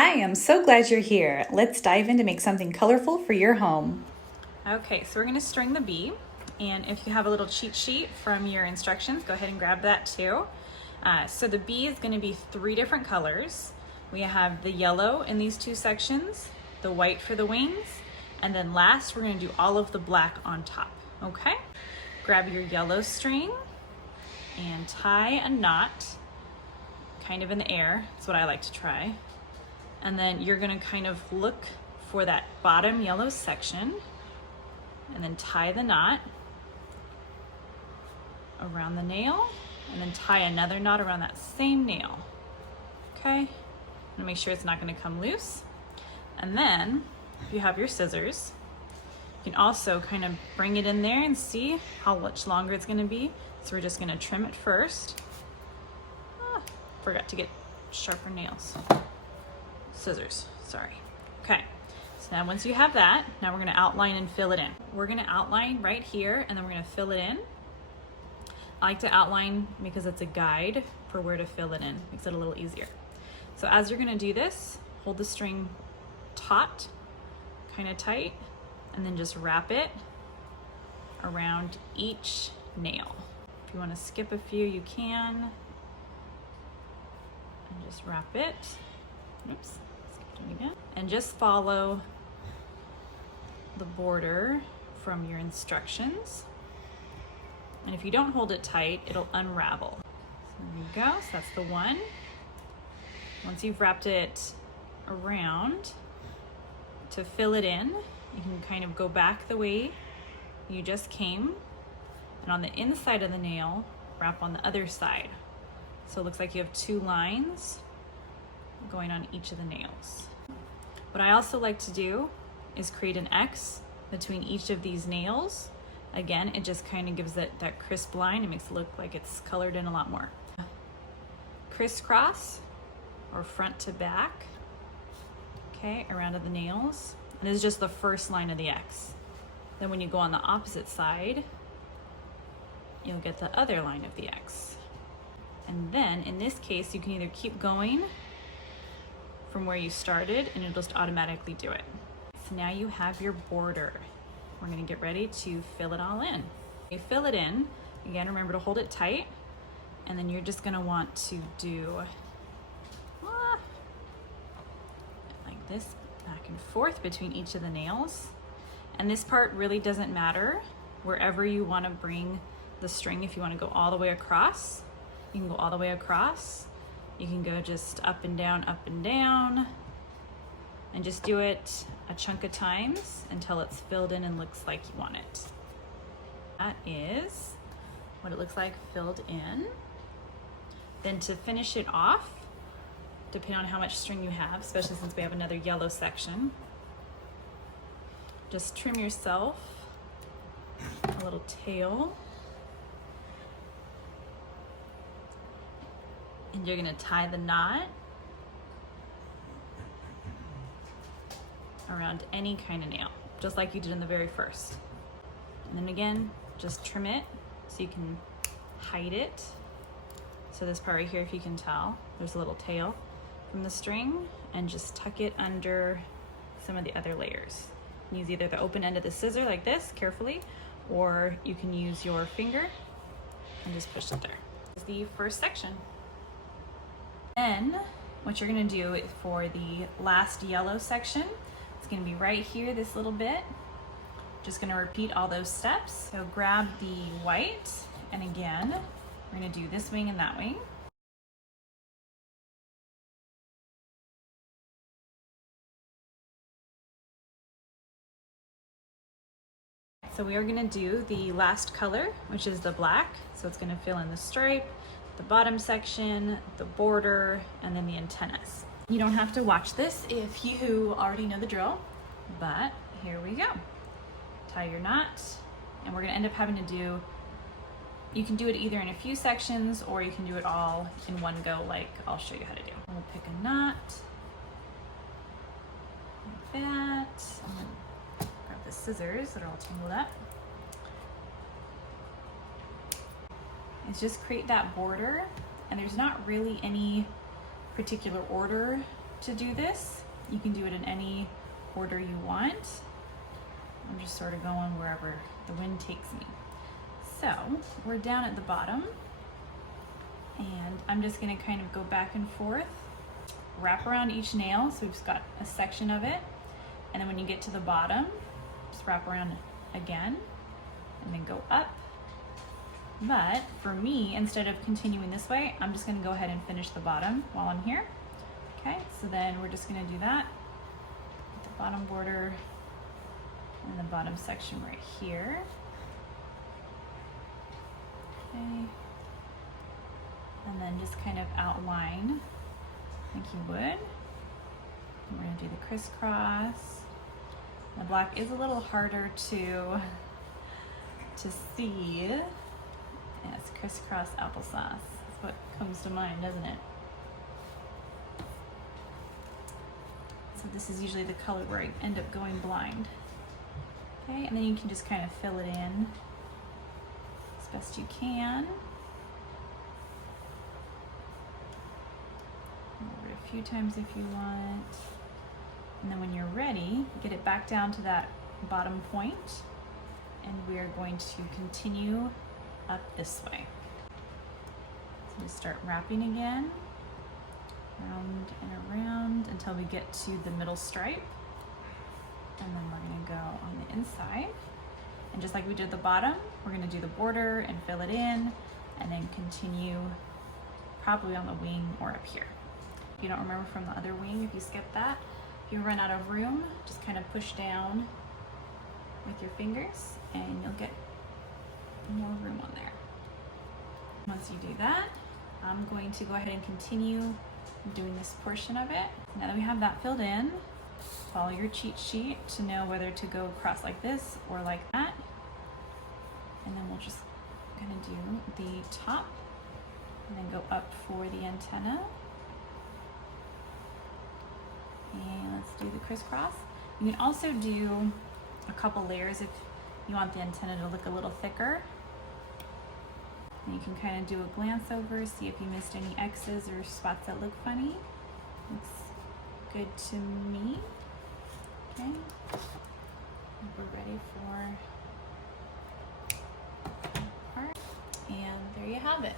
Hi, I'm so glad you're here. Let's dive in to make something colorful for your home. Okay, so we're gonna string the bee, and if you have a little cheat sheet from your instructions, go ahead and grab that too. So the bee is gonna be 3 different colors. We have the yellow in these 2 sections, the white for the wings, and then last we're gonna do all of the black on top, okay? Grab your yellow string and tie a knot kind of in the air. That's what I like to try. And then you're gonna kind of look for that bottom yellow section and then tie the knot around the nail and then tie another knot around that same nail. Okay, I'm gonna make sure it's not gonna come loose. And then if you have your scissors, you can also kind of bring it in there and see how much longer it's gonna be. So we're just gonna trim it first. Forgot to get sharper nails. Scissors, sorry. Okay, so now once you have that, now we're gonna outline and fill it in. We're gonna outline right here and then we're gonna fill it in. I like to outline because it's a guide for where to fill it in. Makes it a little easier. So as you're gonna do this, hold the string taut, kind of tight, and then just wrap it around each nail. If you wanna skip a few, you can. And just wrap it. Oops. Again. And just follow the border from your instructions. And if you don't hold it tight, it'll unravel. So there you go, so that's the one. Once you've wrapped it around, to fill it in, you can kind of go back the way you just came. And on the inside of the nail, wrap on the other side. So it looks like you have 2 lines going on each of the nails. What I also like to do is create an X between each of these nails. Again, it just kind of gives it that crisp line. It makes it look like it's colored in a lot more. Crisscross or front to back, okay, around the nails. And this is just the first line of the X. Then when you go on the opposite side, you'll get the other line of the X. And then in this case, you can either keep going from where you started and it'll just automatically do it. So now you have your border. We're gonna get ready to fill it all in. You fill it in, again, remember to hold it tight, and then you're just gonna want to do like this, back and forth between each of the nails. And this part really doesn't matter. Wherever you wanna bring the string, if you wanna go all the way across, you can go all the way across. You can go just up and down, and just do it a chunk of times until it's filled in and looks like you want it. That is what it looks like filled in. Then to finish it off, depending on how much string you have, especially since we have another yellow section, just trim yourself a little tail. And you're gonna tie the knot around any kind of nail, just like you did in the very first. And then again, just trim it so you can hide it. So this part right here, if you can tell, there's a little tail from the string, and just tuck it under some of the other layers. Use either the open end of the scissor like this, carefully, or you can use your finger and just push it there. This is the first section. Then what you're gonna do for the last yellow section, it's gonna be right here, this little bit. Just gonna repeat all those steps. So grab the white, and again, we're gonna do this wing and that wing. So we are gonna do the last color, which is the black. So it's gonna fill in the stripe, the bottom section, the border, and then the antennas. You don't have to watch this if you already know the drill, but here we go. Tie your knot, and we're gonna end up having to do, you can do it either in a few sections or you can do it all in one go, like I'll show you how to do. We'll pick a knot, like that. I'm gonna grab the scissors that are all tangled up. Is just create that border, and there's not really any particular order to do this. You can do it in any order you want. I'm just sort of going wherever the wind takes me. So we're down at the bottom, and I'm just gonna kind of go back and forth, wrap around each nail, so we've got a section of it, and then when you get to the bottom, just wrap around again, and then go up. But for me, instead of continuing this way, I'm just gonna go ahead and finish the bottom while I'm here. Okay, so then we're just gonna do that. The bottom border and the bottom section right here. Okay. And then just kind of outline like you would. And we're gonna do the crisscross. The black is a little harder to see. Yes, crisscross applesauce. That's what comes to mind, doesn't it? So this is usually the color where I end up going blind. Okay, and then you can just kind of fill it in as best you can. Over it a few times if you want. And then when you're ready, get it back down to that bottom point, and we are going to continue up this way. So we start wrapping again, round and around until we get to the middle stripe. And then we're gonna go on the inside. And just like we did the bottom, we're gonna do the border and fill it in, and then continue probably on the wing or up here. If you don't remember from the other wing, if you skip that, if you run out of room, just kind of push down with your fingers and you'll get more room on there. Once you do that, I'm going to go ahead and continue doing this portion of it. Now that we have that filled in, follow your cheat sheet to know whether to go across like this or like that. And then we'll just kind of do the top and then go up for the antenna. And let's do the crisscross. You can also do a couple layers if you want the antenna to look a little thicker. And you can kind of do a glance over, see if you missed any X's or spots that look funny. Looks good to me. Okay, and we're ready for part. And there you have it.